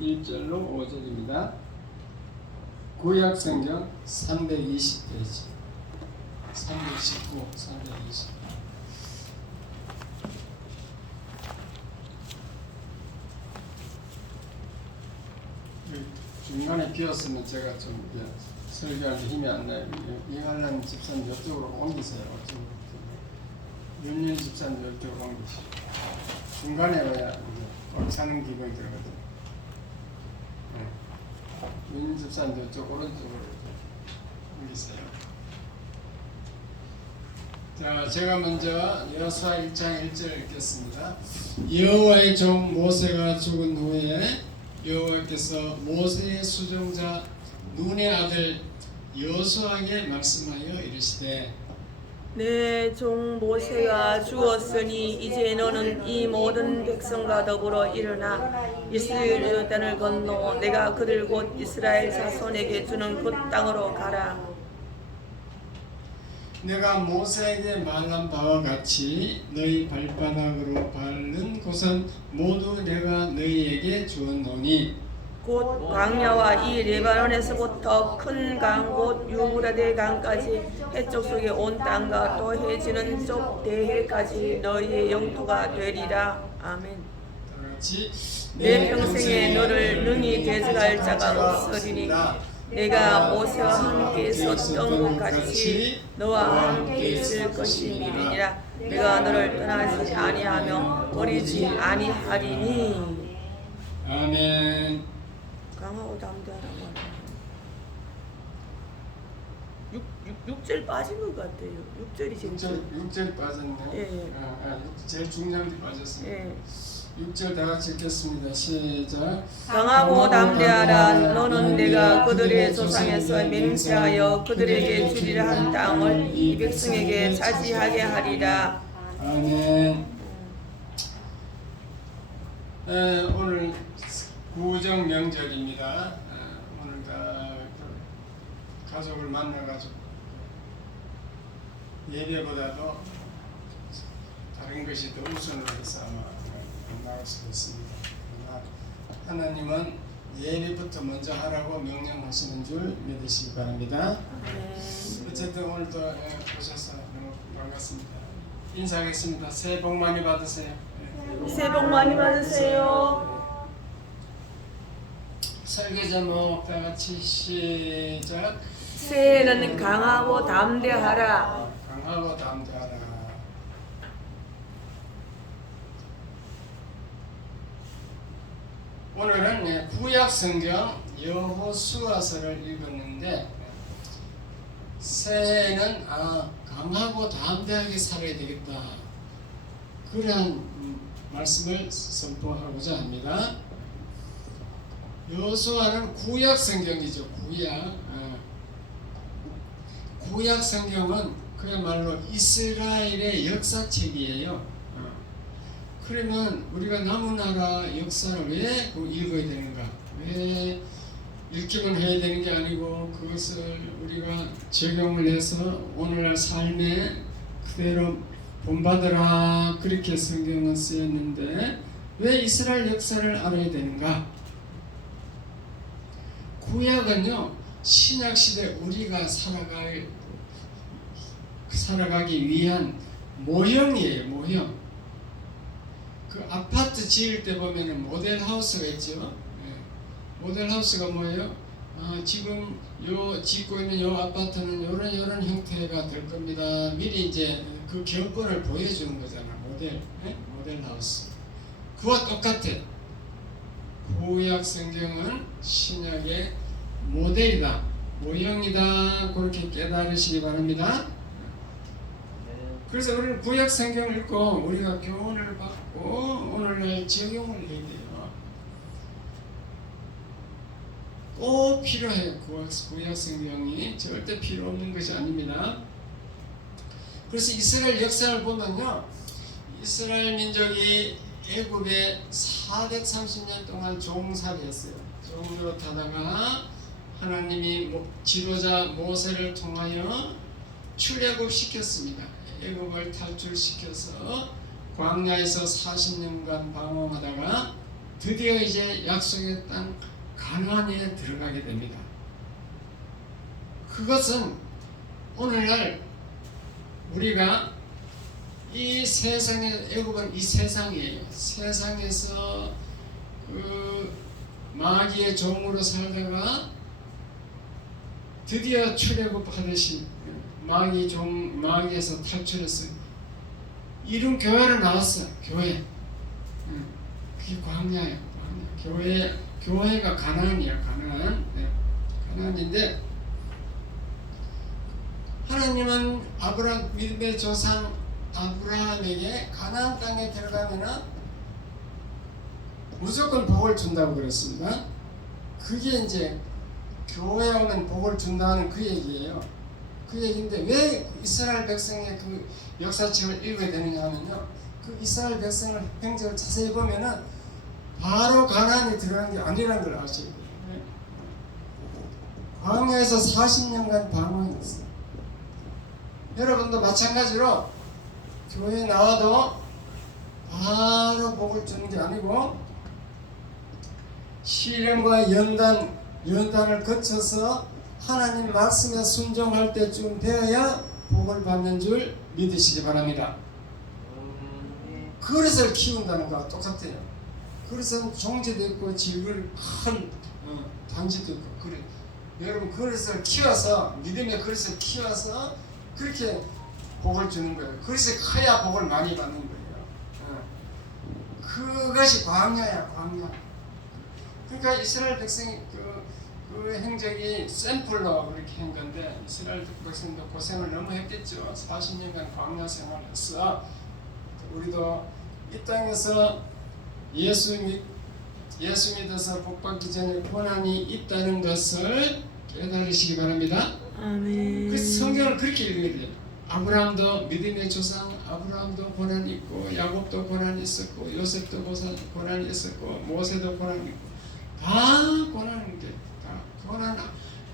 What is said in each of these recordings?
1절로 5절입니다. 구약성경 320페이지 319, 320. 중간에 비었으면 제가 좀 설교할 때 힘이 안 나요. 이하는 집사님 이쪽으로 옮기세요. 윤윤 집사님 이쪽으로 옮기시고 중간에 와야 꽉 차는 기분이 들거든요. 윤윤 집사님 이쪽 오른쪽으로 옮기세요. 자, 제가 먼저 여호수아 1장 1절 읽겠습니다. 여호와의 종 모세가 죽은 후에 여호와께서 모세의 수종자 눈의 아들 여호수아에게 말씀하여 이르시되 내 종 모세가 죽었으니 이제 너는 이 모든 백성과 더불어 일어나 이스라엘 요단을 건너 내가 그들 곧 이스라엘 자손에게 주는 그 땅으로 가라. 내가 모세에게 말한 바와 같이 너희 발바닥으로 밟는 곳은 모두 내가 너희에게 주었노니 곧 광야와 이 레바논에서부터 큰 강 곧 유브라데 강까지 해쪽 속의 온 땅과 또 해지는 쪽 대해까지 너희의 영토가 되리라. 아멘. 다같이 내 평생에 너를 능히 대적할 자가 없으리니 내가 모세와 함께 있었던 것 같이 너와 함께 있을 것임이니라. 내가 너를 떠나지 아니하며 버리지 아니하리니. 아멘. 강하고 담대하라 말이야. 6절 빠진 것 같아요. 6절이 제일 6절 빠졌네요. 예. 제일 중요한 게 빠졌습니다. 예. 6절 다 같이 읽겠습니다. 시작. 강하고 담대하라. 너는 내가 그들의 조상에서 맹세하여 그들에게 주리라 한 땅을 이 백성에게 차지하게 하리라. 아멘. 오늘 구정 명절입니다. 오늘 다 가족을 만나가지고 예배보다도 다른 것이 더 우선으로 해서 아마 나올 수도 있습니다. 하나님은 예배부터 먼저 하라고 명령하시는 줄 믿으시기 바랍니다. 어쨌든 오늘도 오셔서 너무 반갑습니다. 인사하겠습니다. 새해 복 많이 받으세요. 새해 복 많이 받으세요. 설교 제목 다 같이 시작. 새해는 강하고 담대하라. 강하고 담대하라. 오늘은 구약 성경 여호수아서를 읽었는데 새해는 강하고 담대하게 살아야 되겠다. 그런 말씀을 선포하고자 합니다. 여호수아는 구약 성경이죠. 구약 성경은 그야말로 이스라엘의 역사책이에요. 그러면 우리가 남은 나라 역사를 왜 읽어야 되는가? 왜 읽기만 해야 되는 게 아니고 그것을 우리가 적용을 해서 오늘날 삶에 그대로 본받으라 그렇게 성경은 쓰였는데 왜 이스라엘 역사를 알아야 되는가? 구약은요 신약시대 우리가 살아가기 위한 모형이에요. 모형. 그 아파트 지을 때 보면은 모델 하우스가 있죠. 모델 하우스가 뭐예요? 지금 요 짓고 있는 요 아파트는 요런 형태가 될 겁니다. 미리 이제 그 견본을 보여주는 거잖아. 모델 하우스. 그와 똑같아. 구약 성경은 신약의 모델이다, 모형이다. 그렇게 깨달으시기 바랍니다. 그래서 우리는 구약 성경을 읽고 우리가 교훈을 받고 오늘날 적용을 해야 돼요. 꼭 필요해요. 구약 성경이 절대 필요 없는 것이 아닙니다. 그래서 이스라엘 역사를 보면요, 이스라엘 민족이 애굽에 430년 동안 종살이했어요. 종으로 타다가 하나님이 지도자 모세를 통하여 출애굽 시켰습니다. 애굽을 탈출시켜서 광야에서 40년간 방황하다가 드디어 이제 약속의 땅 가나안에 들어가게 됩니다. 그것은 오늘날 우리가 이 세상에, 애굽은 이 세상이에요. 세상에서 그 마귀의 종으로 살다가 드디어 출애굽하듯이 마귀에서 탈출해서 이룬 교회로 나왔어. 교회. 그게 광야예요. 광야. 교회가 가나안이야. 가나안. 네. 가나안인데 하나님은 믿음의 조상 아브라함에게 가나안 땅에 들어가면은 무조건 복을 준다고 그랬습니다. 그게 이제 교회에 오면 복을 준다는 그 얘기예요. 그 얘기인데 왜 이스라엘 백성의 그 역사책을 읽어야 되느냐 하면요, 그 이스라엘 백성의 행적을 자세히 보면은 바로 가나안에 들어간 게 아니라는 걸 아셔야 돼요. 광야에서 40년간 방황했어요. 여러분도 마찬가지로 교회에 나와도 바로 복을 주는 게 아니고 시련과 연단을 거쳐서 하나님 말씀에 순종할 때쯤 되어야 복을 받는 줄 믿으시기 바랍니다. 그릇을 키운다는 거와 똑같아요. 그릇은 종지도 있고 질글 큰 단지도 있고 그릇. 여러분 그릇을 키워서 믿음의 그릇을 키워서 그렇게 복을 주는 거예요. 그릇이 커야 복을 많이 받는 거예요. 그것이 광야야, 광야. 그러니까 이스라엘 백성이 그 행적이 샘플로 그렇게 한 건데 이스라엘 백성도 고생을 너무 했겠죠. 40년간 광야 생활을 했어. 우리도 이 땅에서 예수 믿어서 복받기 전에 고난이 있다는 것을 깨달으시기 바랍니다. 아멘. 그래서 성경을 그렇게 읽어야 돼요. 아브라함도 믿음의 조상, 아브라함도 고난이 있고 야곱도 고난이 있었고 요셉도 고난이 있었고 모세도 고난이 있고 다 고난인 게 다 고난.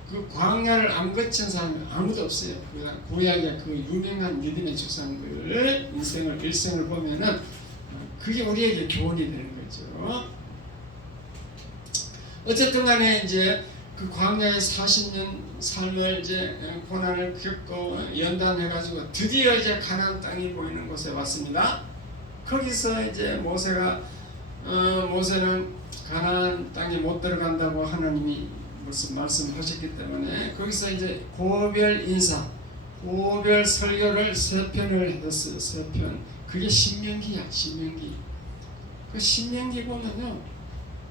그 광야를 안 거친 사람이 아무도 없어요. 구약의 그 유명한 믿음의 조상들 일생을 보면은 그게 우리에게 교훈이 되는 거죠. 어쨌든 간에 이제 그 광야의 40년 삶을 이제 고난을 겪고 연단해가지고 드디어 이제 가나안 땅이 보이는 곳에 왔습니다. 거기서 이제 모세는 가나안 땅에 못 들어간다고 하나님이 무슨 말씀하셨기 때문에 거기서 이제 고별 인사, 고별 설교를 3편을 했어요. 3편. 그게 신명기야, 신명기. 그 신명기 보면요,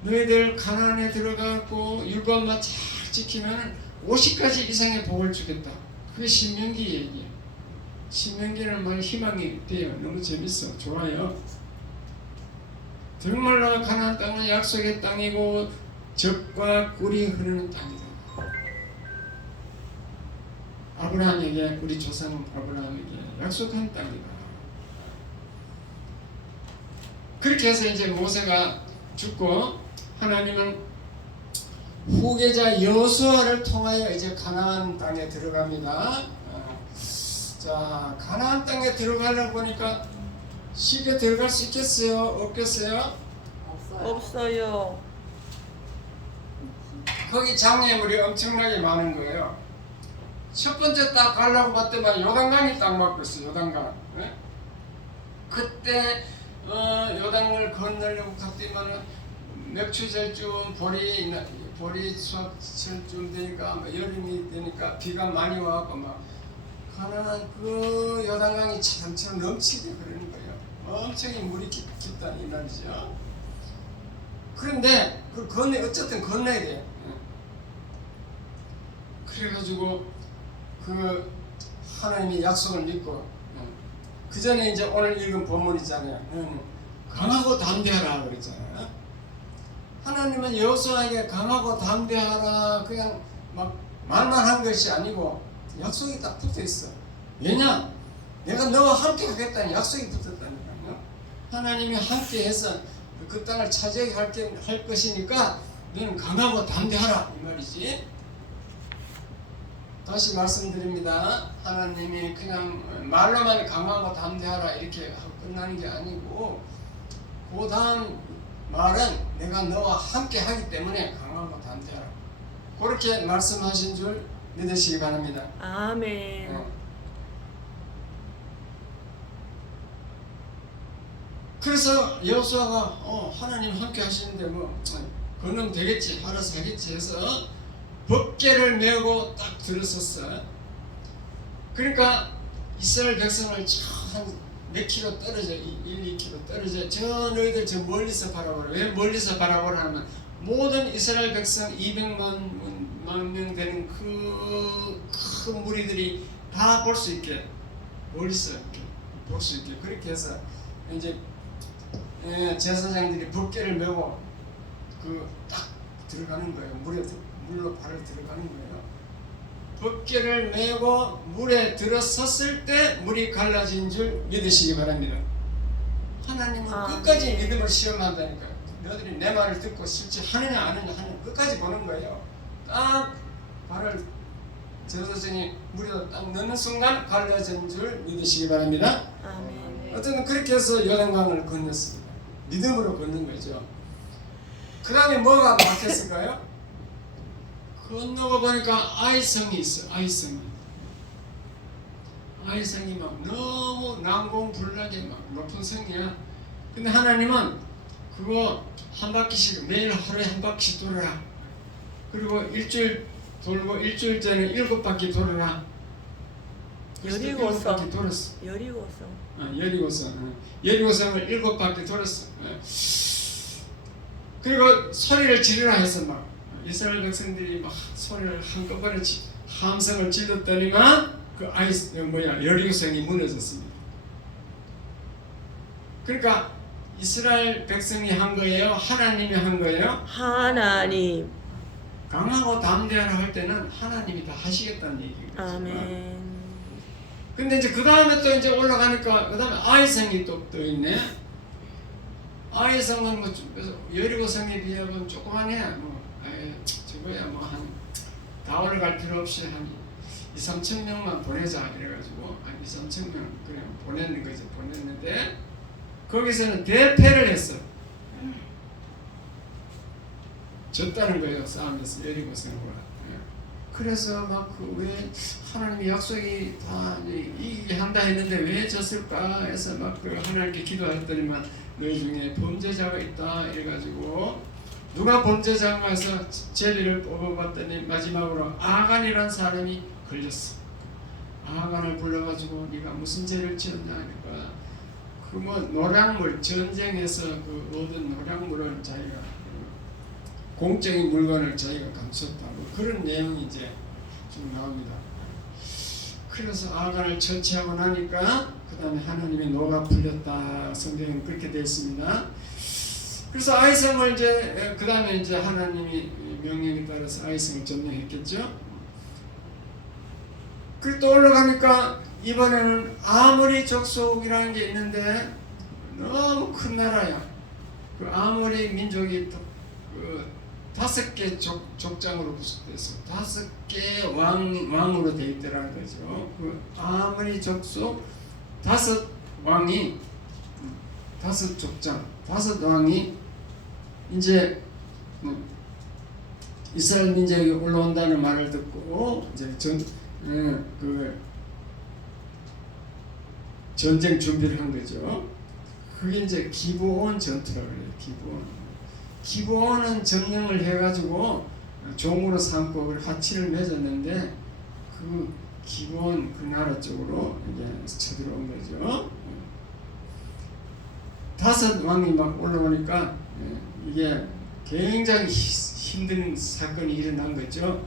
너희들 가나안에 들어가고 율법만 잘 지키면 50가지 이상의 복을 주겠다. 그게 신명기 얘기예요. 신명기는 말 희망이 돼요. 너무 재밌어, 좋아요. 정말로 가나안 땅은 약속의 땅이고 젖과 꿀이 흐르는 땅이다. 아브라함에게, 우리 조상 아브라함에게 약속한 땅이다. 그렇게 해서 이제 모세가 죽고 하나님은 후계자 여호수아를 통하여 이제 가나안 땅에 들어갑니다. 자, 가나안 땅에 들어가려고 보니까 쉽게 들어갈 수 있겠어요? 없겠어요? 없어요. 거기 장애물이 엄청나게 많은 거예요. 첫 번째 딱 가려고 봤더만 요단강이 딱 막고 있어요. 요단강. 네? 그때 요단강을 건너려고 갔더니만 맥추절쯤 보리 수확철쯤 되니까 여름이 되니까 비가 많이 와갖고 막 가나안 그 요단강이 차량처럼 넘치게 흐르는 거예요. 엄청히 물이 깊다는 이 말이죠. 그런데 그걸 어쨌든 건너야 돼. 그래가지고 그 하나님의 약속을 믿고 그 전에 이제 오늘 읽은 본문 있잖아요. 강하고 담대하라 그랬잖아요. 하나님은 여호수아에게 강하고 담대하라 그냥 막 말만 한 것이 아니고 약속이 딱 붙어 있어. 왜냐? 내가 너와 함께 하겠다는 약속이 붙었다니까요. 하나님이 함께해서 그 땅을 차지하게 할 것이니까 너는 강하고 담대하라 이 말이지. 다시 말씀드립니다. 하나님이 그냥 말로만 강하고 담대하라 이렇게 하고 끝나는 게 아니고 그 다음 말은 내가 너와 함께 하기 때문에 강하고 담대하라. 그렇게 말씀하신 줄 믿으시기 바랍니다. 아멘. 그래서 여호수아가 하나님 함께 하시는데 뭐 그는 되겠지, 알아서 하겠지 해서 법궤를 메고 딱 들어섰어. 그러니까 이스라엘 백성을 한 몇 킬로 떨어져, 1-2킬로 떨어져, 저 너희들 저 멀리서 바라보라. 왜 멀리서 바라보라 하면 모든 이스라엘 백성 200만 명 되는 그 큰 무리들이 다 볼 수 있게, 멀리서 이렇게 볼 수 있게 그렇게 해서 이제 제사장들이 법궤를 메고 그 딱 들어가는 거예요. 물로 발을 들어가는 거예요. 법궤를 메고 물에 들어섰을 때 물이 갈라진 줄 믿으시기 바랍니다. 하나님은 끝까지 믿음을 시험한다니까요. 너희들이 내 말을 듣고 실제 하느냐 안 하느냐 하는 끝까지 보는 거예요. 딱 발을 제사장이 물에 딱 넣는 순간 갈라진 줄 믿으시기 바랍니다. 아멘. 어쨌든 그렇게 해서 요단강을 건넜습니다. 믿음으로 걷는 거죠. 그 다음에 뭐가 막혔을까요? 건너고 보니까 아이성이 있어. 아이성이 막 너무 난공불락의 막 높은 성이야. 근데 하나님은 그거 한 바퀴씩 매일 하루에 한 바퀴씩 돌아라. 그리고 일주일 돌고 일주일 전에 7바퀴 돌아라. 여리고성. 7바퀴 돌았어. 여리고성을 7바퀴 돌았어. 그리고 소리를 지르라 해서 막 이스라엘 백성들이 막 소리를 한꺼번에 함성을 질렀더니만 그 여리고성이 무너졌습니다. 그러니까 이스라엘 백성이 한 거예요? 하나님이 한 거예요? 하나님. 강하고 담대하라 할 때는 하나님이 다 하시겠다는 얘기죠. 아멘. 근데 이제 그 다음에 또 이제 올라가니까 그 다음에 아이성이 또 있네. 아이성은 뭐 여리고성에 비하면 조그만해. 저거야 뭐 한 다 올라갈 필요 없이 한 2-3천 명만 보내자 이래가지고 한 2-3천 명 그냥 보내는 거지. 보냈는데 거기서는 대패를 했어. 졌다는 거예요. 싸움에서 여리고성과. 그래서 막 왜 하나님의 약속이 다 이기게 한다 했는데 왜 졌을까 해서 막 그 하나님께 기도했더니만 너희 중에 범죄자가 있다 이래가지고 누가 범죄자가 해서 제리를 뽑아봤더니 마지막으로 아간이라는 사람이 걸렸어. 아간을 불러가지고 네가 무슨 죄를 지었냐 하니까 그 뭐 노량물 전쟁에서 그 얻은 노량물을 자기가 공적인 물건을 자기가 감췄다고 그런 내용이 이제 좀 나옵니다. 그래서 아간을 처치하고 나니까 그 다음에 하나님의 노가 풀렸다. 성경은 그렇게 되어 있습니다. 그래서 아이성을 이제 그 다음에 이제 하나님이 명령에 따라서 아이성을 점령했겠죠. 그리고 또 올라가니까 이번에는 아모리 족속이라는 게 있는데 너무 큰 나라야. 그 아모리 민족이 그 5개 족장으로 구성돼서 5개 왕으로 되어 있더라는 거죠. 그 아모리 족속 5왕이 5족장 5왕이 이제 이스라엘 민족이 올라온다는 말을 듣고 이제 전쟁 준비를 한 거죠. 그게 이제 기브온 전투라고 해요. 기브온은 점령을 해가지고 종으로 삼고 화치를 맺었는데 그 기브온 그 나라 쪽으로 이제 쳐들어온 거죠. 5왕이 막 올라오니까 이게 굉장히 힘든 사건이 일어난 거죠.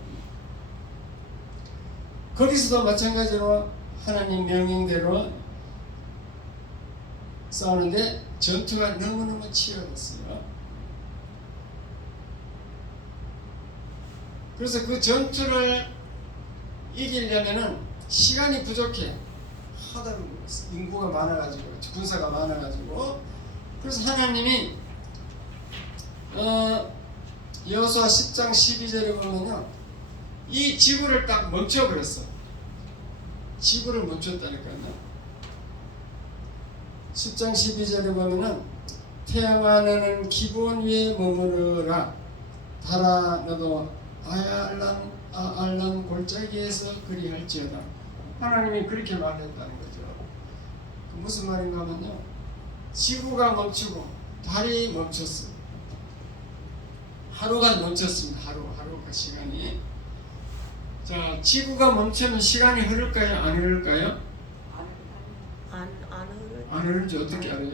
거기서도 마찬가지로 하나님 명령대로 싸우는데 전투가 너무너무 치열했어요. 그래서 그 전투를 이기려면은 시간이 부족해. 하도 인구가 많아가지고 군사가 많아가지고 그래서 하나님이 여호수아 10장 12절에 보면요 이 지구를 딱 멈춰버렸어. 지구를 멈췄다니까요. 10장 12절에 보면은 태양아 너는 기본 위에 머무르라. 달아 너도 알람 골짜기에서 그리할지어다. 하나님이 그렇게 말했다는 거죠. 무슨 말인가 하면요, 지구가 멈추고 달이 멈췄어요. 하루가 멈췄습니다. 하루가 시간이. 자, 지구가 멈추면 시간이 흐를까요? 안 흐를까요? 안 흐를지 어떻게 알아요?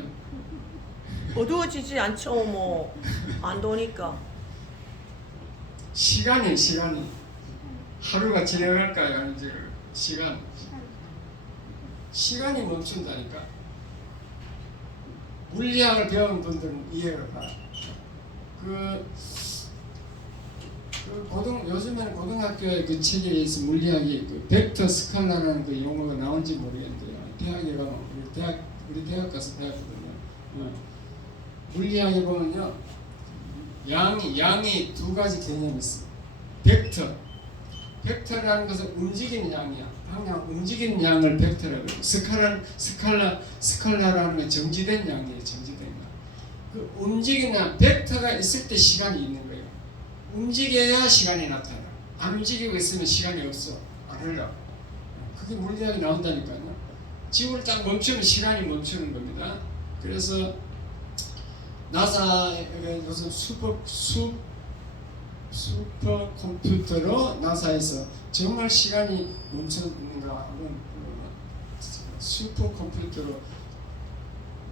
어두워지지 않죠. 뭐 안 도니까. 시간이 하루가 지나갈까요? 아니지? 시간이 멈춘다니까. 물리학을 배운 분들은 이해를 봐. 요즘에는 고등학교에 그 책에 있어 물리학이 그 벡터 스칼라라는 그 용어가 나온지 모르겠는데요. 대학에 가면 우리 대학 가서 배웠거든요. 물리학에 보면요, 양이 두 가지 개념이 있어. 벡터라는 것은 움직이는 양이야. 항상 움직이는 양을 벡터라고 해요. 스칼라라는 건 정지된 양이에요. 정지된 양. 그 움직이는 양, 벡터가 있을 때 시간이 있는 거예요. 움직여야 시간이 나타나. 안 움직이고 있으면 시간이 없어. 안 흘러. 그게 물리학이 나온다니까요. 지구를 딱 멈추면 시간이 멈추는 겁니다. 그래서 나사에 무슨 슈퍼컴퓨터로 나사에서 정말 시간이 멈췄는가 하면 슈퍼컴퓨터로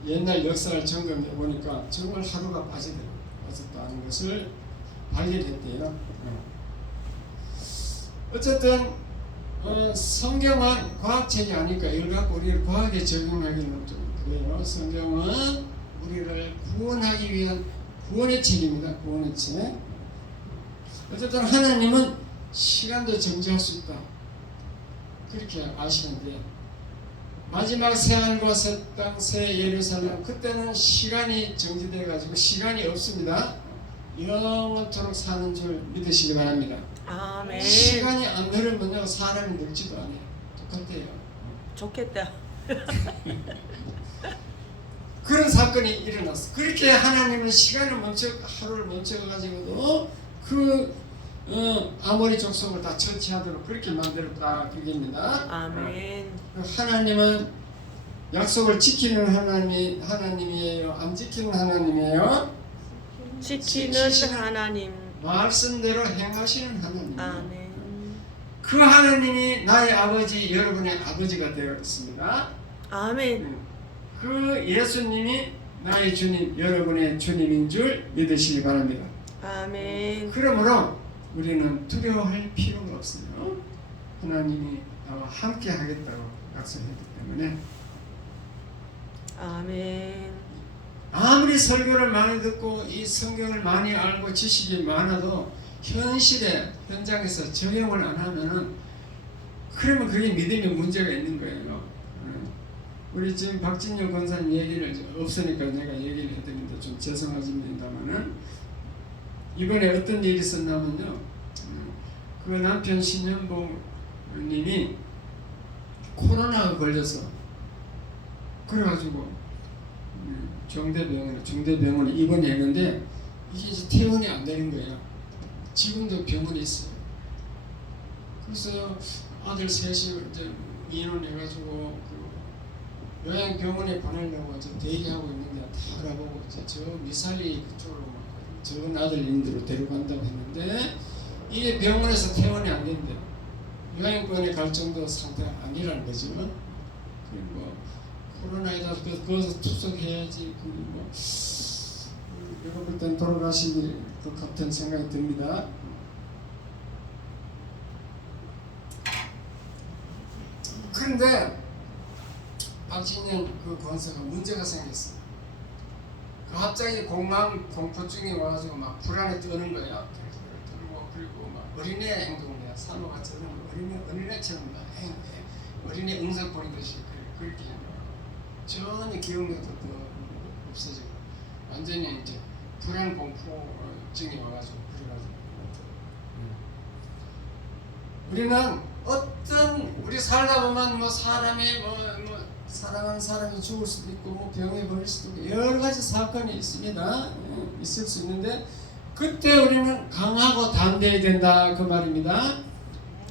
옛날 역사를 점검해 보니까 정말 하루가 빠졌다는 것을 발견했대요. 어쨌든 성경은 과학책이 아니까 이걸 갖고 우리를 과학에 적용하기는 좀 그래요. 성경은 우리를 구원하기 위한 구원의 책입니다. 구원의 책. 어쨌든 하나님은 시간도 정지할 수 있다. 그렇게 아시는데 마지막 새하늘과 새 땅, 새 예루살렘, 그때는 시간이 정지돼 가지고 시간이 없습니다. 영원토록 사는 줄 믿으시기 바랍니다. 아멘. 시간이 안 흐르면요, 사람이 늙지도 않아요. 똑같아요. 좋겠다. 그런 사건이 일어났어. 그렇게 하나님은 시간을 하루를 멈춰가지고도 아모리 족속을 다 처치하도록 그렇게 만들었다 그겁니다. 아멘. 하나님은 약속을 지키는 하나님이에요? 안 지키는 하나님이에요? 지키는 하나님. 말씀대로 행하시는 하나님. 아멘. 그 하나님이 나의 아버지, 여러분의 아버지가 되었습니다. 아멘. 그 예수님이 나의 주님, 여러분의 주님인 줄 믿으시기 바랍니다. 아멘. 그러므로 우리는 두려워할 필요가 없어요. 하나님이 나와 함께 하겠다고 약속했기 때문에. 아멘. 아무리 설교를 많이 듣고 이 성경을 많이 알고 지식이 많아도 현장에서 적용을 안 하면은, 그러면 그게 믿음에 문제가 있는 거예요. 우리 지금 박진영 권사님 얘기를 없으니까 내가 얘기를 해드리는데 좀 죄송하십니다만은, 이번에 어떤 일이 있었냐면요, 그 남편 신현봉님이 코로나가 걸려서 그래가지고 중대병원에 입원했는데 이게 이제 퇴원이 안 되는 거예요. 지금도 병원에 있어요. 그래서 아들 셋이 이제 민원해가지고 그 요양병원에 보내려고 이제 대기하고 있는데 다 알아보고 이제 저 미사리 그쪽으로 적은 아들님들을 데려간다고 했는데 이게 병원에서 퇴원이 안 된대요. 요양병원에 갈 정도 상태가 아니라는 거죠. 그리고 코로나에다 그것을 투석해야지. 그리고 내가 볼 땐 돌아가실 것 같은 생각이 듭니다. 그런데 박진영 그 권사가 문제가 생겼어요. 갑자기 공포증이 와가지고 막 불안에 떠는 거야. 그리고 막 어린애 행동이야. 산호가처럼 어린애처럼 막 어린애 응석 보이듯이 그렇게 전혀 기억력도 없어지고 완전히 이제 불안 공포증이 와가지고 그래가지고 우리는 우리 살다 보면 뭐 사람이 사랑하는 사람이 죽을 수도 있고 뭐 병에 걸릴 수도 있고 여러 가지 사건이 있습니다. 있을 수 있는데 그때 우리는 강하고 담대해야 된다 그 말입니다.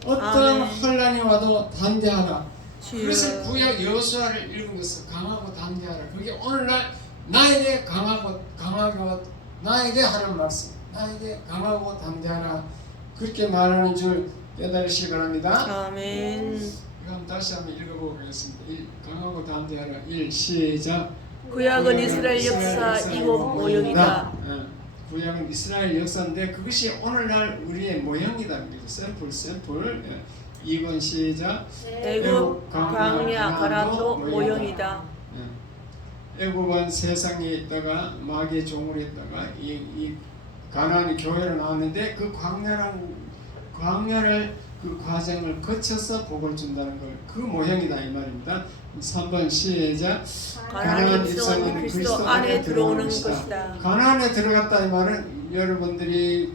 어떤 아멘. 혼란이 와도 담대하라. 주여. 그래서 구약 여호수아를 읽으면서 강하고 담대하라. 그게 오늘날 나에게 강하고 나에게 하는 말씀. 나에게 강하고 담대하라. 그렇게 말하는 줄 깨달으시기 바랍니다. 아멘. 그럼 다시 한번 읽어보겠습니다. 강하고 담대하라. 1 시작. 구약은 이스라엘 역사 이곳 모형이다. 구약은 이스라엘 역사인데 그것이 오늘날 우리의 모형이다. 샘플. 2번 시작. 애굽 광야 가나안도 모형이다. 애굽은 세상에 있다가 마귀의 종으로 있다가 이 가나안이 교회로 나왔는데 그 광야를 그 과정을 거쳐서 복을 준다는 걸 그 모형이다 이 말입니다. 3번 시작. 가나안 입성은 그리스도 안에 들어오는 것이다. 가나안에 들어갔다 이 말은 여러분들이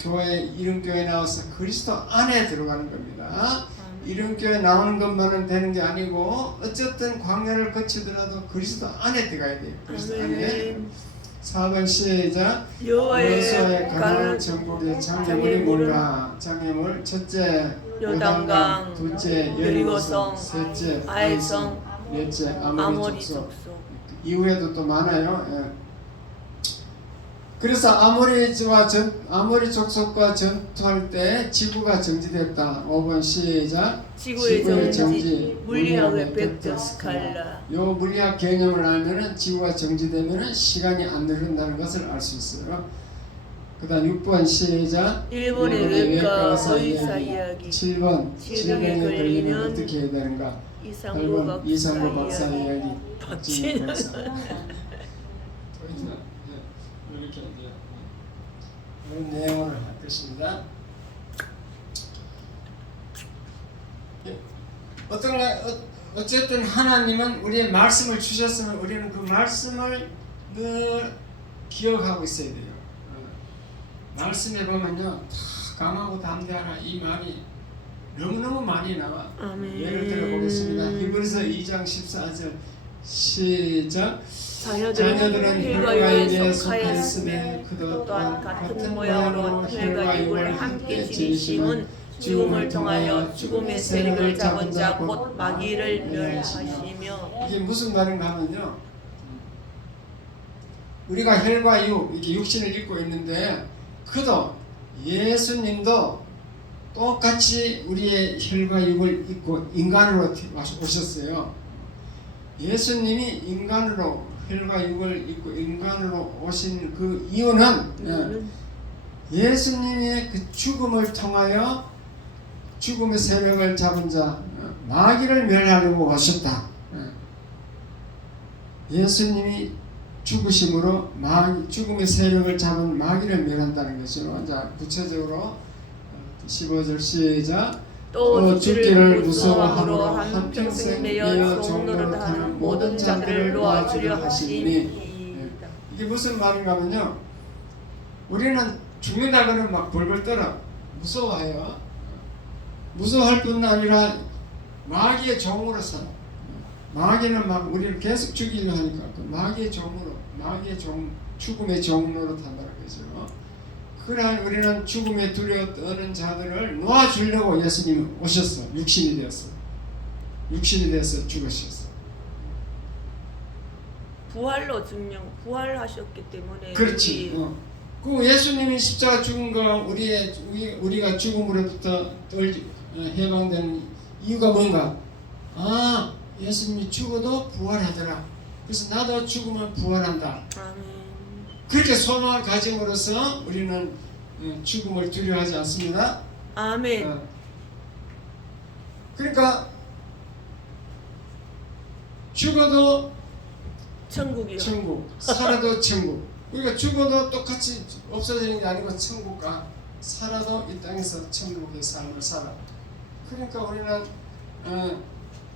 이름교회 나와서 그리스도 안에 들어가는 겁니다. 이름교회 나오는 것만은 되는 게 아니고 어쨌든 광야를 거치더라도 그리스도 안에 들어가야 돼요. 그리스도 안에. 4번 시작. 여호수아의 가나안 정복의 장애물이 뭔가? 장애물 첫째 요단강, 둘째 여리고성, 셋째 아이성, 넷째 아모리 족속. 이후에도 또 많아요. 그래서 아모리 족속과 전투할 때 지구가 정지됐다. 5번 시작. 지구의 정지, 물리학의 벡터 스칼라. 요 물리학 개념을 알면은 지구가 정지되면은 시간이 안 흐른다는 것을 알 수 있어요. 그다음 6번 시작. 일본의 외과 의사 이야기. 7번 질병에 걸리면 어떻게 해야 되는가? 8번 이상구 박사 이야기. 박진희 박사. 이렇게 이제 이런 내용을 할 것입니다. 어쨌든 하나님은 우리의 말씀을 주셨으면 우리는 그 말씀을 늘 기억하고 있어야 돼요. 말씀에 보면요, 다 강하고 담대하라 이 말이 너무너무 많이 나와. 아멘. 예를 들어 보겠습니다. 히브리서 2장 14절 시작. 자녀들은 혈과 육에 속하였음에 그도 또한 같은 모양으로 혈과 육을 함께 지니심은 죽음을 통하여 죽음의 세력을 잡은 자 곧 마귀를 멸하시며. 이게 무슨 말인가 하면요, 우리가 혈과 육 이렇게 육신을 입고 있는데 그도 예수님도 똑같이 우리의 혈과 육을 입고 인간으로 오셨어요. 예수님이 인간으로 혈과 육을 입고 인간으로 오신 그 이유는 예수님의 그 죽음을 통하여 죽음의 세력을 잡은 자 마귀를 멸하려고 오셨다. 예수님이 죽으심으로 죽음의 세력을 잡은 마귀를 멸한다는 것이죠. 자, 구체적으로 15절 시작. 또 죽기를 무서워함으로 한평생 내어 종노릇하는 모든 자들을 놓아주려 하시니. 이게 무슨 말인가 하면요, 우리는 죽는다 그러면 막 벌벌 떨어 무서워해요. 무서워할 뿐 아니라 마귀의 종으로서 마귀는 막 우리를 계속 죽이려 하니까 그 마귀의 종으로 죽음의 종으로 탄다는 거죠. 그러나 우리는 죽음에 두려워 떠는 자들을 놓아주려고 예수님이 오셨어. 육신이 되어서 죽으셨어. 부활하셨기 때문에. 그렇지. 그 예수님이 십자가 죽은 거 우리가 죽음으로부터 해방되는 이유가 뭔가? 예수님이 죽어도 부활하더라. 그래서 나도 죽으면 부활한다. 아멘. 그렇게 소망을 가짐으로써 우리는 죽음을 두려워하지 않습니다. 아멘. 그러니까 죽어도 천국이요. 천국, 살아도 천국. 우리가 죽어도 똑같이 없어지는 게 아니고 천국과 살아도 이 땅에서 천국의 삶을 살아. 그러니까 우리는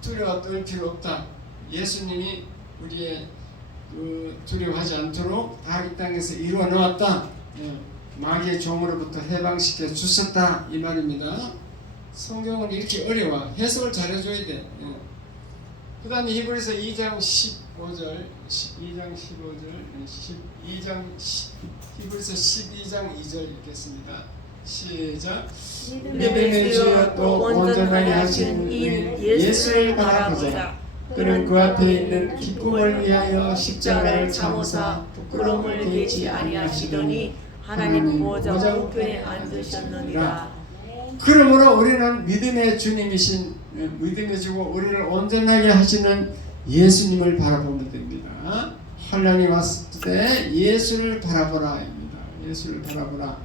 두려워 떨 필요 없다. 예수님이 우리의 두려워하지 않도록 다 이 땅에서 이루어 놓았다. 마귀의 종으로부터 해방시켜 주셨다 이 말입니다. 성경은 이렇게 어려워. 해석을 잘해줘야 돼. 그 다음에 히브리서 2장 15절, 히브리서 12장 2절 읽겠습니다. 시작. 믿음의 주여 또 온전하게 하신 이 예수를 바라보자. 그는 그 앞에 있는 기쁨을 위하여 십자가를 참으사 부끄러움을 내지 아니하시더니 하나님 보좌 우편에 앉으셨느니라. 그러므로 우리는 믿음의 주님이신, 믿음의 주고 우리를 온전하게 하시는 예수님을 바라보면 됩니다. 환난이 왔을 때 예수를 바라보라입니다. 예수를 바라보라.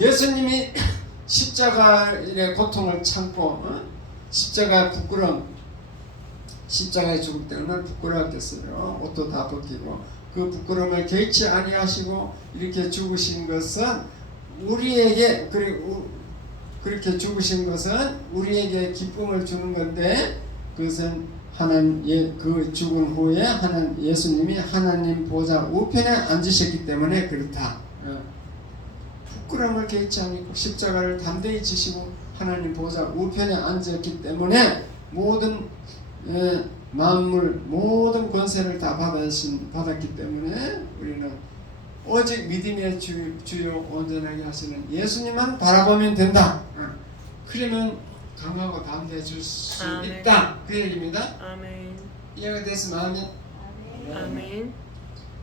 예수님이 십자가의 고통을 참고 십자가의 부끄러움, 십자가에 죽을 때 얼마나 부끄러웠겠어요. 옷도 다 벗기고 그 부끄러움을 개의치 아니하시고 이렇게 죽으신 것은 우리에게, 그렇게 죽으신 것은 우리에게 기쁨을 주는 건데, 그것은 그 죽은 후에 예수님이 하나님 보좌 우편에 앉으셨기 때문에 그렇다. 부끄러움을 개의치 않고 십자가를 담대히 지시고 하나님 보좌 우편에 앉았기 때문에 모든 만물, 모든 권세를 다 받았기 때문에 우리는 오직 믿음의 주요 온전하게 하시는 예수님만 바라보면 된다. 그러면 강하고 담대해질 수 아멘. 있다. 그 얘기입니다. 아멘. 이해가 됐으면 아멘. 아멘.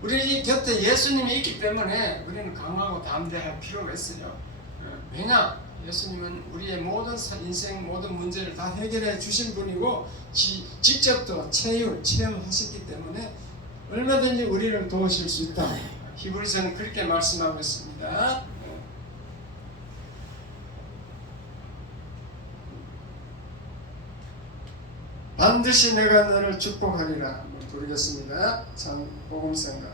우리 곁에 예수님이 있기 때문에 우리는 강하고 담대할 필요가 있어요. 왜냐? 예수님은 우리의 모든 인생 모든 문제를 다 해결해 주신 분이고 직접 또 체험하셨기 때문에 얼마든지 우리를 도우실 수 있다. 히브리서는 그렇게 말씀하고 있습니다. 반드시 내가 너를 축복하리라. 한번 부르겠습니다. 참 복음성가.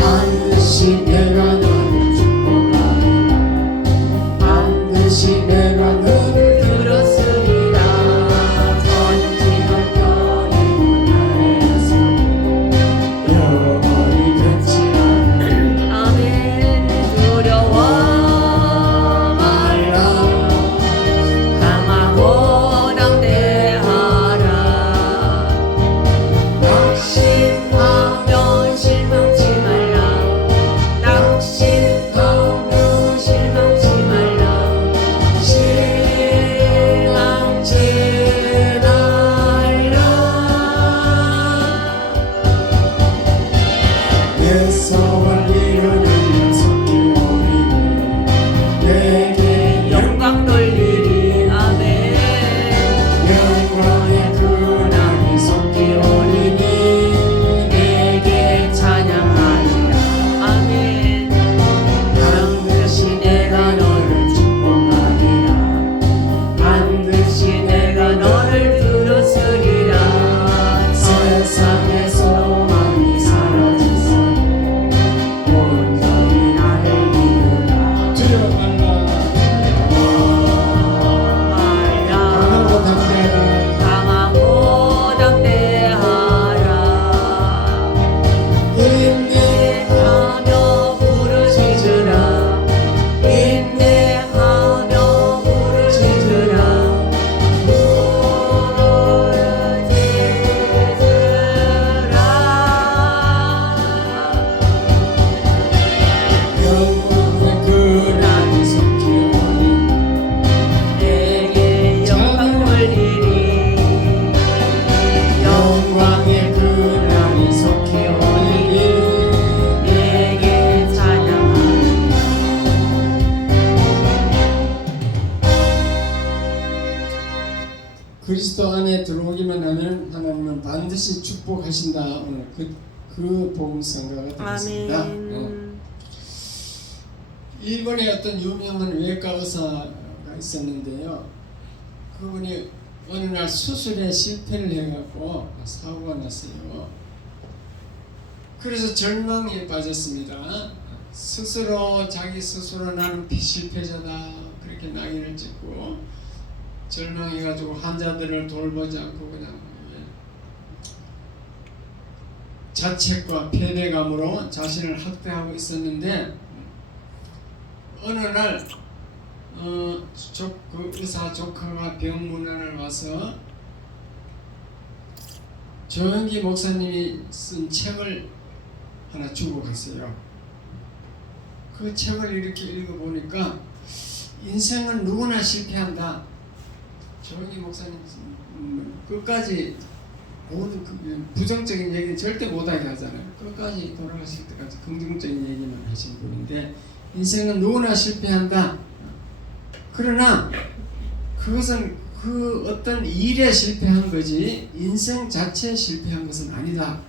반드시 내가 너를 축복하리라. 반드시 내가 너를 들었으리라. 전지는 너의 문화에서 영원히 변치 않을 아멘. 두려워 말라. 강하고 담대하라. 낙심하며 실망치 말라. 낙심하며 실망치 말라. 실망치 말라. 내 소원 이루는 속기오니 내게 영광 돌리리. 아멘. 영광의 근함이 속기오니 내게 찬양하리라. 아멘. 반드시 내가 너를 축복하리라. 반드시 내가 너를 들었으리라. 세상의 소망이 사라졌어 온전히 나를 믿으라. 두려워하라. 강하고 말라. 담대하라. 강하고 담대하라. 인내하며 부르짖으라. 인내하며 부르짖으라. 영광의 근함이 속기오니 내게 영광 돌리리. 영광의 근함이 속기오니 내게 찬양하리라. 그리스도 안에 들어오기만 하면 하나님은 반드시 축복하신다. 오늘 그 복음성가가 되겠습니다. 아멘. 일본에 어떤 유명한 외과 의사가 있었는데요. 그분이 어느 날 수술에 실패를 해갖고 사고가 났어요. 그래서 절망에 빠졌습니다. 자기 스스로 나는 실패자다 그렇게 낙인을 찍고 절망해가지고 환자들을 돌보지 않고 그냥 자책과 패배감으로 자신을 학대하고 있었는데 어느 날 그 의사 조카가 병문안을 와서 조영기 목사님이 쓴 책을 하나 주고 갔어요. 그 책을 이렇게 읽어보니까 인생은 누구나 실패한다. 조영기 목사님 끝까지 모든 부정적인 얘기는 절대 못하게 하잖아요. 끝까지 돌아가실 때까지 긍정적인 얘기만 하신 분인데 인생은 누구나 실패한다. 그러나 그것은 그 어떤 일에 실패한 거지 인생 자체에 실패한 것은 아니다.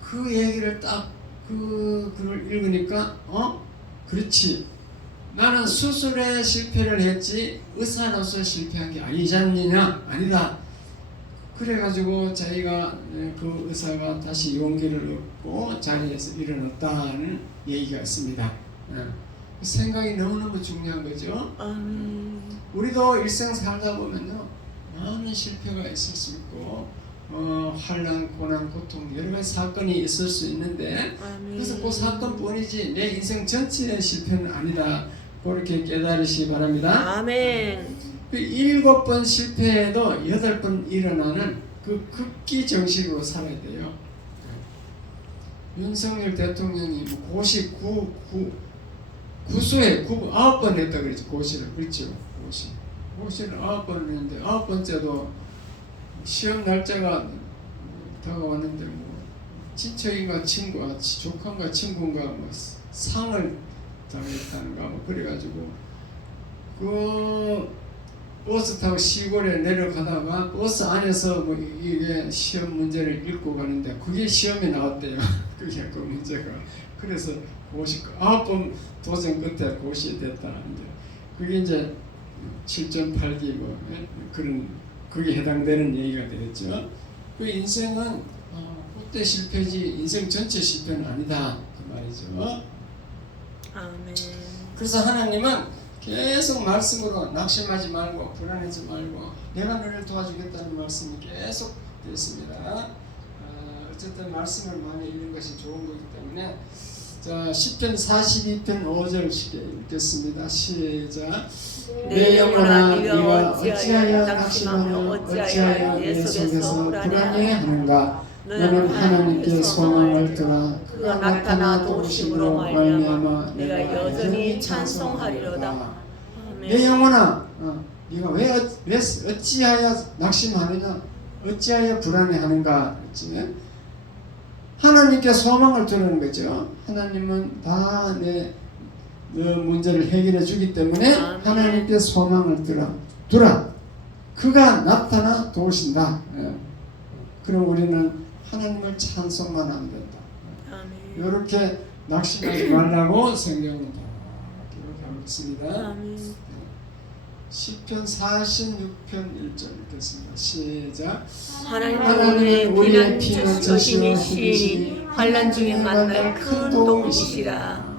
그 얘기를 딱 그걸 읽으니까 그렇지. 나는 수술에 실패를 했지 의사로서 실패한 게 아니지 않느냐? 아니다. 그래가지고 자기가 그 의사가 다시 용기를 얻고 자리에서 일어났다는 얘기가 있습니다. 생각이 너무너무 중요한 거죠. 우리도 일생 살다 보면요 많은 실패가 있을 수 있고 환난, 고난, 고통 여러 가지 사건이 있을 수 있는데 그래서 그 사건뿐이지 내 인생 전체의 실패는 아니다. 그렇게 깨달으시기 바랍니다. 아멘. 그 7번 실패해도 8번 일어나는 그 극기 정식으로 살아야 돼요. 윤석열 대통령이 고시 9수에 9번 했다 그랬죠. 고시를. 그렇죠. 고시를 9번 했는데 9번째도 시험 날짜가 다가왔는데 뭐 친척인가 친구가 조카인가 친구인가 뭐 상을 당했다는가 뭐 그래가지고 그 버스 타고 시골에 내려가다가 버스 안에서 뭐 이게 시험 문제를 읽고 가는데 그게 시험에 나왔대요. 그게 그 문제가. 그래서 9번 도전 끝에 고시 됐다는데 그게 이제 7.8기 뭐 그런 그게 해당되는 얘기가 되겠죠. 그 인생은 그때 실패지 인생 전체 실패는 아니다 그 말이죠. 아멘. 그래서 하나님은 계속 말씀으로 낙심하지 말고 불안하지 말고 내가 너를 도와주겠다는 말씀이 계속 되어 있습니다. 어쨌든 말씀을 많이 읽는 것이 좋은 거기 때문에 자, 시편 42편 5절 읽겠습니다. 시작. 내 영혼아 네가 어찌하여 낙심하며 어찌하여 내 속에서 불안해하는가. 너는 하나님께 소망을 두라. 그가 나타나 도우심으로 말미암아 내가 여전히 찬송하리로다. 내 영혼아 네가 왜 어찌하여 낙심하느냐 어찌하여 불안해하는가 했지. 하나님께 소망을 두는 거죠. 하나님은 다 너 문제를 해결해 주기 때문에 하나님께 소망을 두라. 그가 나타나 도우신다. 그럼 우리는 하나님을 찬송만 하면 된다. 이렇게 낙심하지 말라고 성경은 다 기록하고 있습니다. 시편 46편 1절 읽겠습니다. 시작. 하나님은 우리의 피난처시니 환난 중에 만날 큰 도움이시라.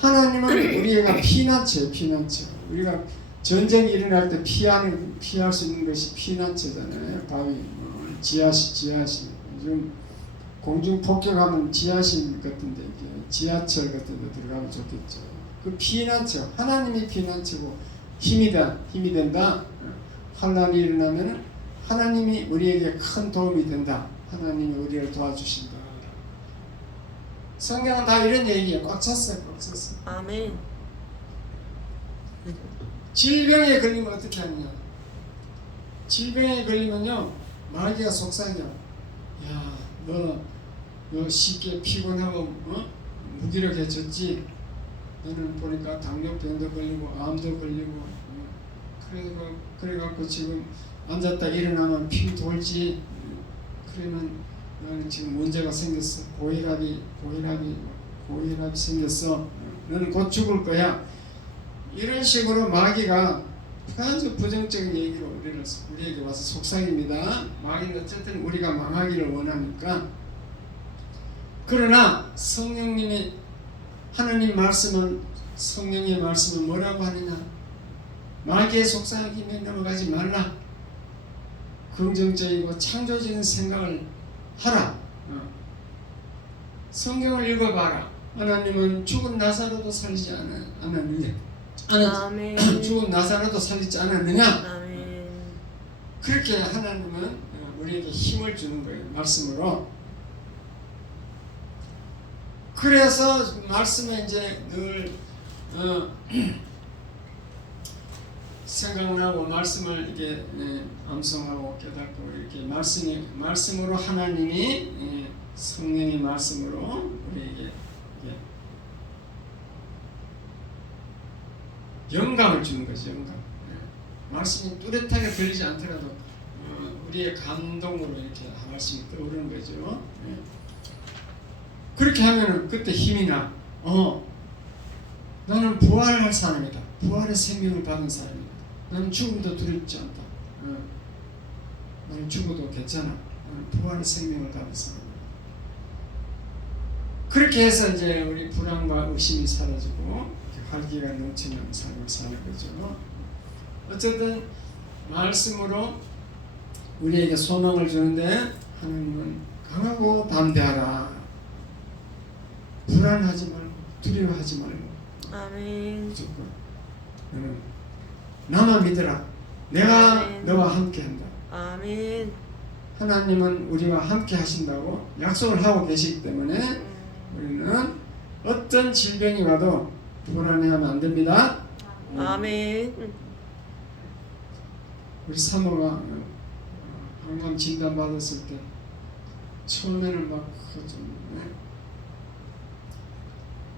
하나님은 우리가 피난처예요. 피난처. 우리가 전쟁이 일어날 때 피할 수 있는 것이 피난처잖아요. 바위, 지하실. 요즘 공중 폭격하면 지하실 같은데 지하철 같은 데 들어가면 좋겠죠. 그 피난처. 하나님이 피난처고 힘이 된다. 환난이 일어나면 하나님이 우리에게 큰 도움이 된다. 하나님이 우리를 도와주신다. 성경은 다 이런 얘기예요. 꽉 찼어요. 아멘. 질병에 걸리면 어떻게 하느냐. 질병에 걸리면요 마귀가 속삭여. 야, 너 쉽게 피곤하고 무기력해졌지. 너는 보니까 당뇨병도 걸리고 암도 걸리고 그래갖고 지금 앉았다 일어나면 피 돌지. 그러면 너는 지금 문제가 생겼어. 고혈압이 생겼어. 너는 곧 죽을 거야. 이런 식으로 마귀가 아주 부정적인 얘기로 우리에게 와서 속삭입니다. 마귀는 어쨌든 우리가 망하기를 원하니까. 그러나 성령님이 하나님 말씀은 성령의 말씀은 뭐라고 하느냐? 마귀의 속삭임에 넘어가지 말라. 긍정적이고 창조적인 생각을 하라. 성경을 읽어봐라. 하나님은 죽은 나사로도 살리지 않았느냐? 아멘. 죽은 나사로도 살리지 않았느냐? 아멘. 그렇게 하나님은 우리에게 힘을 주는 거예요. 말씀으로. 그래서 말씀에 이제 늘 생각나고 말씀을 이게 암송하고 깨닫고 이렇게 말씀으로 하나님이 성령의 말씀으로 우리에게 영감을 주는 거죠. 영감. 말씀이 뚜렷하게 들리지 않더라도 우리의 감동으로 이렇게 말씀이 떠오르는 거죠. 그렇게 하면은 그때 힘이 나. 나는 부활할 사람이다. 부활의 생명을 받은 사람이다. 나는 죽음도 두렵지 않다. 나는 죽어도 괜찮아. 나는 부활의 생명을 받은 사람이다. 그렇게 해서 이제 우리 불안과 의심이 사라지고 활기가 넘치는 삶을 사는 거죠. 어쨌든 말씀으로 우리에게 소망을 주는데 하나님은 강하고 담대하라. 불안하지 말고 두려워하지 말고. 아멘. 무조건 나만 믿어라. 내가 아멘. 너와 함께한다. 아멘. 하나님은 우리와 함께 하신다고 약속을 하고 계시기 때문에 우리는 어떤 질병이 와도 불안해하면 안 됩니다. 아멘. 우리 사모가 항암 진단 받았을 때 처음에는 막 좀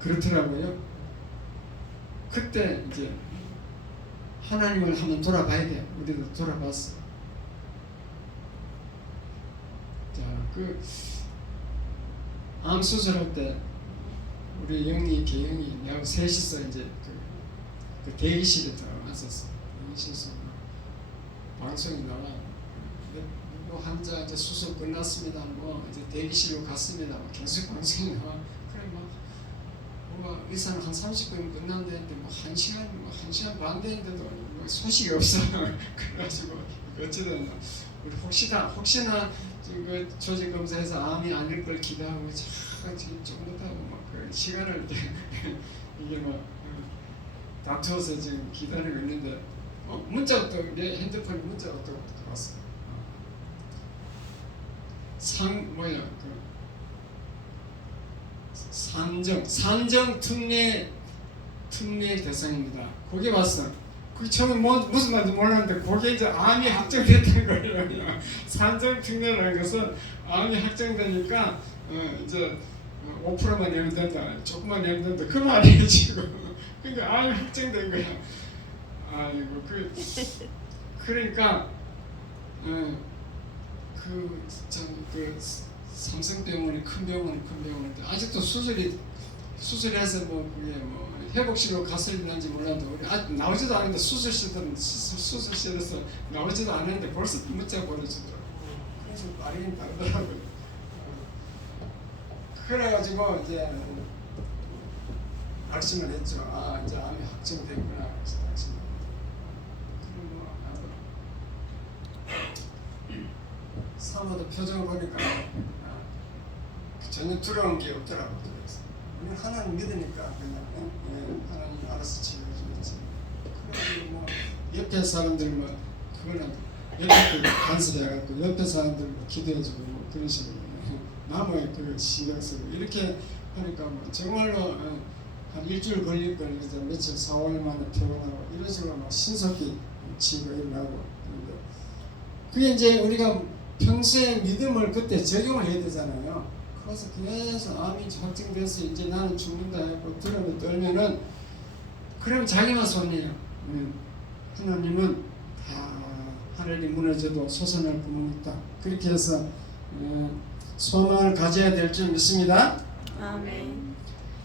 그렇더라고요. 그때 이제 하나님을 한번 돌아봐야 돼요. 우리도 돌아봤어. 자, 암 수술할 때 우리 영희, 개영이, 내가 셋이서 이제 그 대기실에 들어갔었어. 대기실에서 방송이 나와. 뭐 환자 이제 수술 끝났습니다. 뭐 이제 대기실로 갔습니다. 계속 방송이 나와. 그래 뭐 의사는 한 30분 끝난다는데 뭐 1시간 반 되는데도 뭐 소식이 없어. 그래가지고 어쨌든 우리 혹시나 그 조직 검사에서 암이 아닐 걸 기대하고 좀 못하고 막그 시간을 이게 막 다투어서 지금 기다리고 있는데 문자가 또 내 핸드폰에 문자가 또 들어왔어. 산정 특례 대상입니다. 거기 왔어. 그 처음에 무슨 말인지 몰랐는데 거기에 이제 암이 확정됐다는 거예요. 산정 특례라는 것은 암이 확정되니까 이제 5%만 내면 된다. 조금만 내면 된다. 그 말이에요 지금. 그러니까 암이 확정된 거야. 아이고 그러니까 그 삼성병원이 큰 병원인데 아직도 수술해서 뭐 그게 뭐 회복실로 갔을는지 몰라도 우리 아직 나오지도 않는데 수술실에서 나오지도 않는데 벌써 문자 보내주더라고. 그래서 빠르긴 빠르더라고요. 그래가지고 이제 결심을 했죠. 이제 암이 확정됐구나. 그래서 결심을. 사모도 표정을 보니까 전혀 두려운 게 없더라고. 우리 하나님 믿으니까 그냥 하나님 알아서 치료해주겠지. 그래가지고 뭐 옆에 사람들 뭐 그거는 옆에 간섭해갖고 옆에 사람들 뭐 기도해주고 뭐 그런 식으로 남의 그 신경 쓰고 이렇게 하니까 뭐 정말로 한 일주일 걸릴 걸 이제 며칠 4월 만에 퇴원하고 이런 식으로 막 신속히 치유가 일어나고 그런데 그게 이제 우리가 평소에 믿음을 그때 적용을 해야 되잖아요. 그래서 계속 암이 확정돼서 이제 나는 죽는다 했고 두려움에 떨면은 그러면 자기만 손이에요. 하나님은 다 하늘이 무너져도 솟아날 구멍이 있다. 그렇게 해서 소망을 가져야 될 줄 믿습니다. 아멘.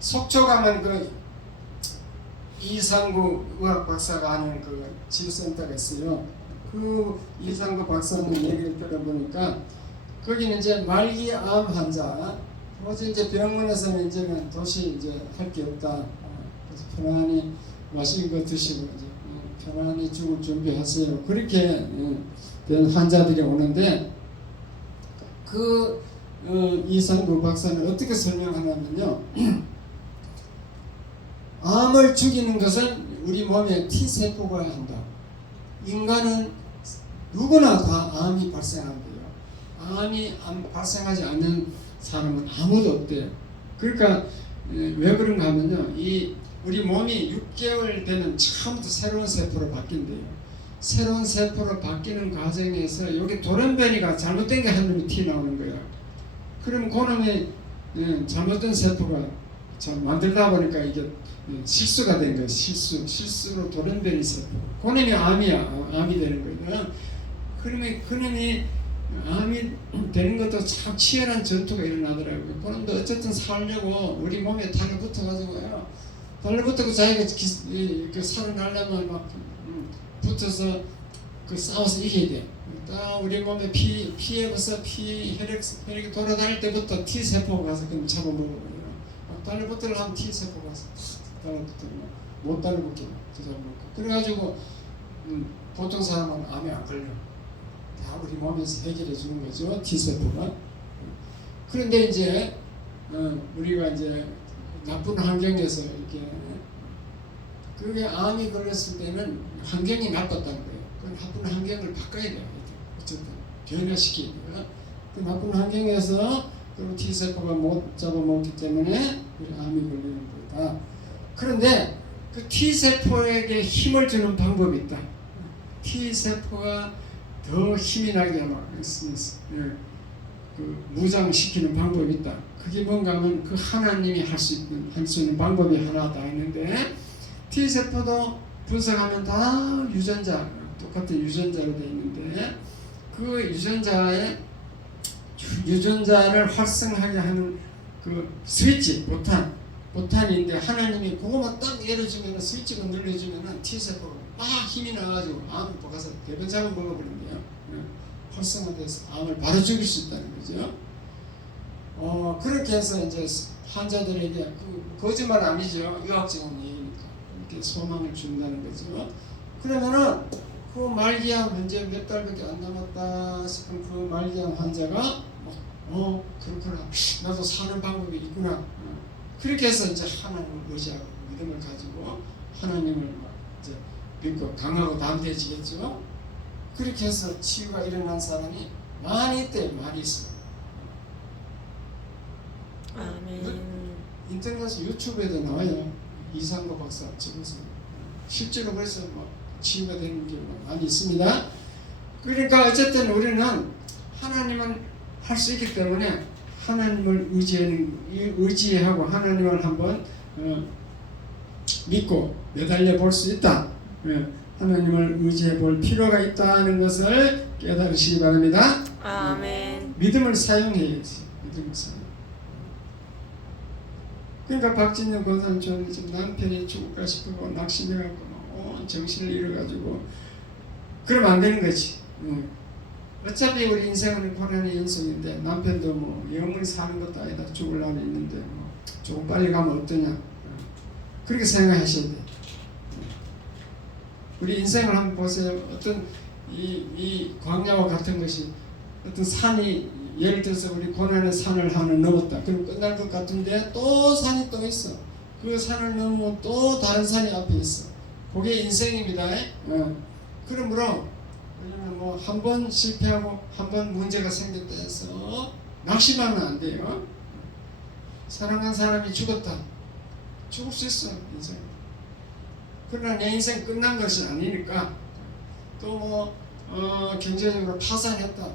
속초 가면 그 이상구 의학 박사가 하는 그 치료센터가 있어요. 그 이상구 박사님 얘기를 들어보니까 거기는 이제 말기 암 환자, 어제 이제 병원에서는 이제는 도시 이제 할 게 없다. 그래서 편안히 맛있는 거 드시고 이제 편안히 죽을 준비하세요. 그렇게 된 환자들이 오는데 그 이상구 박사는 어떻게 설명하냐면요. 암을 죽이는 것은 우리 몸에 T세포가 한다. 인간은 누구나 다 암이 발생한대요. 암이 발생하지 않는 사람은 아무도 없대요. 그러니까 왜 그런가 하면요. 우리 몸이 6개월 되면 처음부터 새로운 세포로 바뀐대요. 새로운 세포로 바뀌는 과정에서 여기 돌연변이가 잘못된 게 한 놈이 튀어나오는 거예요. 그럼 그놈이 잘못된 세포가 만들다 보니까 이게 실수가 된 거예요. 실수로 돌연변이 세포. 그놈이 암이 되는 거예요. 그러면 그놈이 암이 되는 것도 참 치열한 전투가 일어나더라고요. 그런데 어쨌든 살려고 우리 몸에 달라붙어가지고요. 달라붙고 자기가 그 살아나려면 막 붙어서 그 싸워서 이겨야 돼. 딱 우리 몸에 피에 벌써 혈액이 돌아다닐 때부터 T 세포가 가서 그럼 잡아먹어버려요. 달라붙으려 하면 T 세포가 가서 달라붙으면 못 달라붙게 잡아먹고. 그래가지고 보통 사람은 암에 안 걸려. 다 우리 몸에서 해결해 주는 거죠. T 세포가. 그런데 이제 우리가 이제 나쁜 환경에서 이렇게 그게 암이 걸렸을 때는 환경이 나빴다는 거예요. 그 나쁜 환경을 바꿔야 돼요. 어쨌든 변화시키는 거예요. 그 나쁜 환경에서 그리고 T세포가 못 잡아먹기 때문에 우리 암이 걸리는 거다. 그런데 그 T세포에게 힘을 주는 방법이 있다. T세포가 더 힘이 나게 그 무장시키는 방법이 있다. 그게 뭔가 하면 그 하나님이 할 수 있는 방법이 하나 다 있는데 T세포도 분석하면 다 유전자, 똑같은 유전자로 되어 있는데 그 유전자를 활성하게 하는 그 스위치, 보탄인데 하나님이 그거만 딱 열어주면 스위치가 눌러주면 T세포가 막 힘이 나가지고 암을 가서 대변장을 먹어버린대요. 활성화돼서 암을 바로 죽일 수 있다는 거죠. 그렇게 해서 이제 환자들에게 그 거짓말 아니죠. 의학적인 얘기니까 이렇게 소망을 준다는 거죠. 그러면은 그 말기암 이제 몇 달밖에 안 남았다 싶은 그 말기암 환자가 그렇구나. 나도 사는 방법이 있구나. 그렇게 해서 이제 하나님을 의지하고 믿음을 가지고 하나님을 이제 믿고 강하고 담대해지겠죠. 그렇게 해서 치유가 일어난 사람이 많이 있어요. 아멘. 인터넷 유튜브에도 나와요. 이상구 박사 찍어서 실제로 그래서 치유가 되는 게 많이 있습니다. 그러니까 어쨌든 우리는 하나님은 할 수 있기 때문에 하나님을 의지하고 하나님을 한번 믿고 매달려 볼 수 있다. 하나님을 의지해 볼 필요가 있다는 것을 깨달으시기 바랍니다. 아멘. 믿음을 사용해야지. 믿음을 사용. 그러니까 박진영 권사님 지금 남편이 죽을까 싶고 낙심해갖고 온 정신을 잃어가지고 그러면 안 되는 거지. 어차피 우리 인생은 고난의 연속인데 남편도 영원히 사는 것도 아니다. 죽을 날이 있는데 조금 빨리 가면 어떠냐. 그렇게 생각하셔야 돼. 우리 인생을 한번 보세요. 어떤 이 광야와 같은 것이 어떤 산이 예를 들어서 우리 고난의 산을 하나 넘었다. 그럼 끝날 것 같은데 또 산이 또 있어. 그 산을 넘으면 또 다른 산이 앞에 있어. 그게 인생입니다. 그러므로 한 번 실패하고 한 번 문제가 생겼다 해서 낙심하면 안 돼요. 사랑한 사람이 죽었다. 죽을 수 있어 인생. 그러나 내 인생 끝난 것이 아니니까 또 경제적으로 파산했다.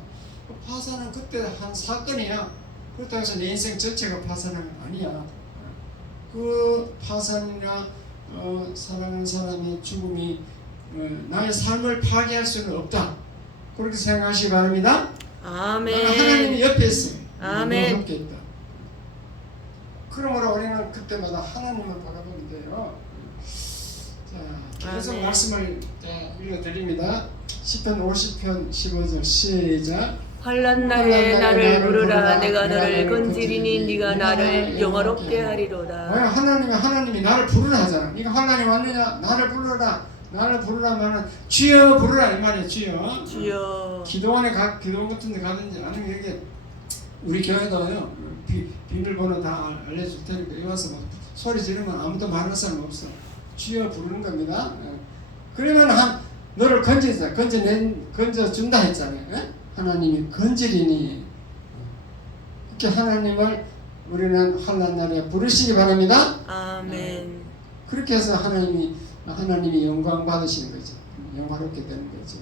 파산은 그때 한 사건이야. 그렇다고 해서 내 인생 전체가 파산은 아니야. 그 파산이나 사랑하는 사람의 죽음이 나의 삶을 파괴할 수는 없다. 그렇게 생각하시기 바랍니다. 아멘. 하나님이 옆에 있어. 아멘. 함께 있다. 그러므로 우리는 그때마다 하나님을 바라보면 돼요. 자, 계속 아멘. 말씀을 읽어드립니다. 시편 50편 15절 시작. 환난 날에 나를 부르라. 내가 너를 건지리니 네가 나를 영화롭게 하리로다. 하나님이 나를 부르라 하잖아. 네가 환난이 왔느냐? 나를 부르라. 나를 부르라면은 주여 부르라 이 말이에요. 주여. 주여. 기도원 같은 데 가든지 아니면 여기 우리 교회도요 비밀번호 다 알려줄 테니까 여기 와서 막 소리 지르면 아무도 말할 사람 없어. 주여 부르는 겁니다. 그러면 너를 건져준다 했잖아요. 하나님이 건지리니 이렇게 하나님을 우리는 환난 날에 부르시기 바랍니다. 아멘. 그렇게 해서 하나님이 영광 받으시는 거죠. 영화롭게 되는 거죠.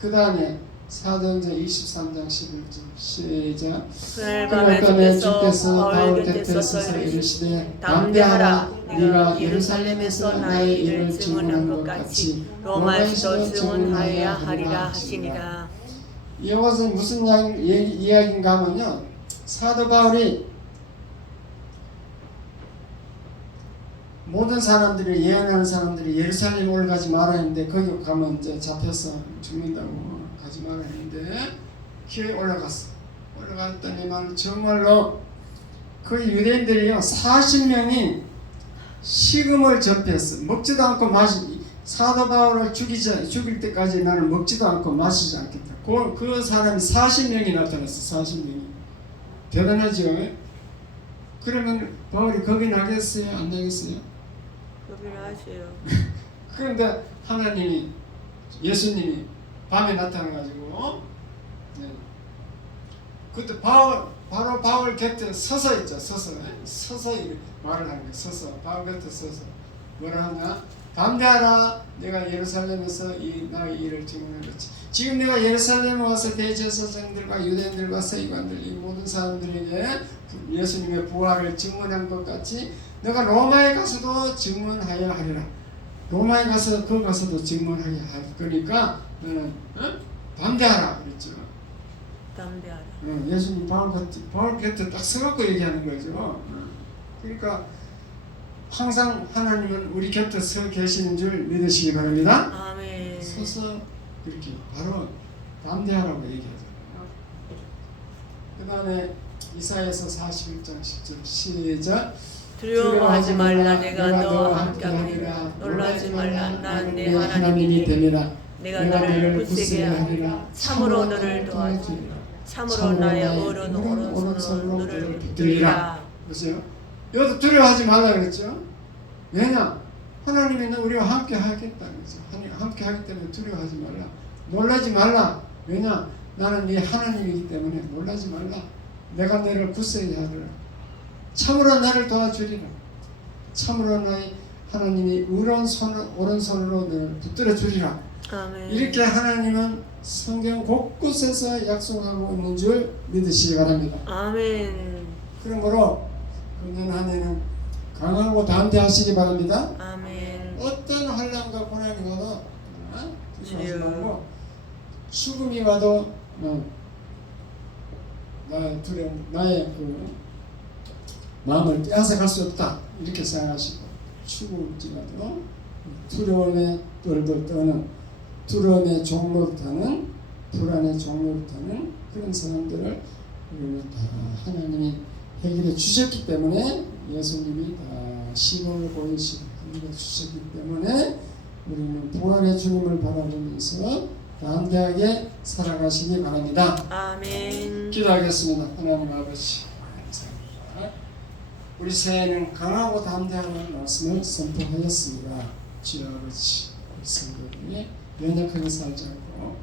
그 다음에 사도행전 23장 11절 시작. 그날 그날 밤에 주께서 바울 곁에 곁에 서서 이르시되 담대하라. 네가 예루살렘에서 나의 일을 증언한 것 같이 로마에서도 증언하여야 하리라 하시니라. 이것은 무슨 이야기인가 하면요, 사도 바울이 모든 사람들이 예언하는 사람들이 예루살렘 올라가지 말아야 했는데 거기 가면 이제 잡혀서 죽는다고 가지 말아야 했는데 교회에 올라갔더니만 정말로 그 유대인들이요 40명이 식음을 접했어. 먹지도 않고 사도 바울을 죽일 때까지 나는 먹지도 않고 마시지 않겠다. 그 사람이 40명이 나타났어. 40명이. 대단하죠. 그러면 바울이 겁이 나겠어요? 안 나겠어요? 겁이 나세요. 그런데 예수님이 밤에 나타나가지고 그때 바로 바울 곁에 서서 있죠. 서서 말을 하는 거예요. 서서 바울 곁에 서서 뭐라 하냐? 담대하라. 내가 예루살렘에서 나의 일을 증언한 것이 지금 내가 예루살렘에 와서 대제사장들과 유대인들과 서기관들 이 모든 사람들에게 예수님의 부활을 증언한 것 같이 내가 로마에 가서도 증언하여 하리라. 로마에 가서 가서도 증언하여 할 거니까 너는 담대하라 그랬죠. 담대하라. 예수님 바울 곁에 딱 서갖고 얘기하는 거죠. 그러니까 항상 하나님은 우리 곁에 서 계시는 줄 믿으시기 바랍니다. 아멘. 서서 이렇게 바로 담대하라고 얘기하잖아요. 그 다음에 이사야서 41장 10절 시작. 두려워하지 말라. 내가 너와 함께하리라. 놀라지 말라. 난 내 하나님이 됨이라. 내가 너를 굳세게 하리라. 참으로 너를 도와주리라. 참으로 나의 오른손으로 너를 붙들리라. 보세요. 여기도 두려워하지 말라 그랬죠. 왜냐? 하나님이 우리와 함께 하겠다는 거죠. 함께 하기 때문에 두려워하지 말라. 놀라지 말라. 왜냐? 나는 네 하나님이기 때문에 놀라지 말라. 내가 너를 굳세게 하리라. 참으로 나를 도와주리라. 참으로 나의 하나님이 오른손으로 너를 붙들어 주리라. 아멘. 이렇게 하나님은 성경 곳곳에서 약속하고 있는 줄 믿으시기 바랍니다. 아멘. 그러므로 금년 한 해는 강하고 담대하시기 바랍니다. 아멘. 어떤 환난과 고난이 와도 두려워하지 말고 죽음이 와도 나의 마음을 빼앗아갈 수 없다 이렇게 생각하시고 죽을지라도 두려움에 떨떨 떠는 두려움의 종로를 타는 불안의 종로를 타는 그런 사람들을 우리는 다 하나님이 해결해 주셨기 때문에 예수님이 다 시범을 보이시고 해결해 주셨기 때문에 우리는 부활의 주님을 바라보면서 담대하게 살아가시기 바랍니다. 아멘. 기도하겠습니다. 하나님 아버지 감사합니다. 우리 새해는 강하고 담대하는 말씀을 선포하였습니다. 주여 아버지 우리 성도들이 연약하게 살지 않고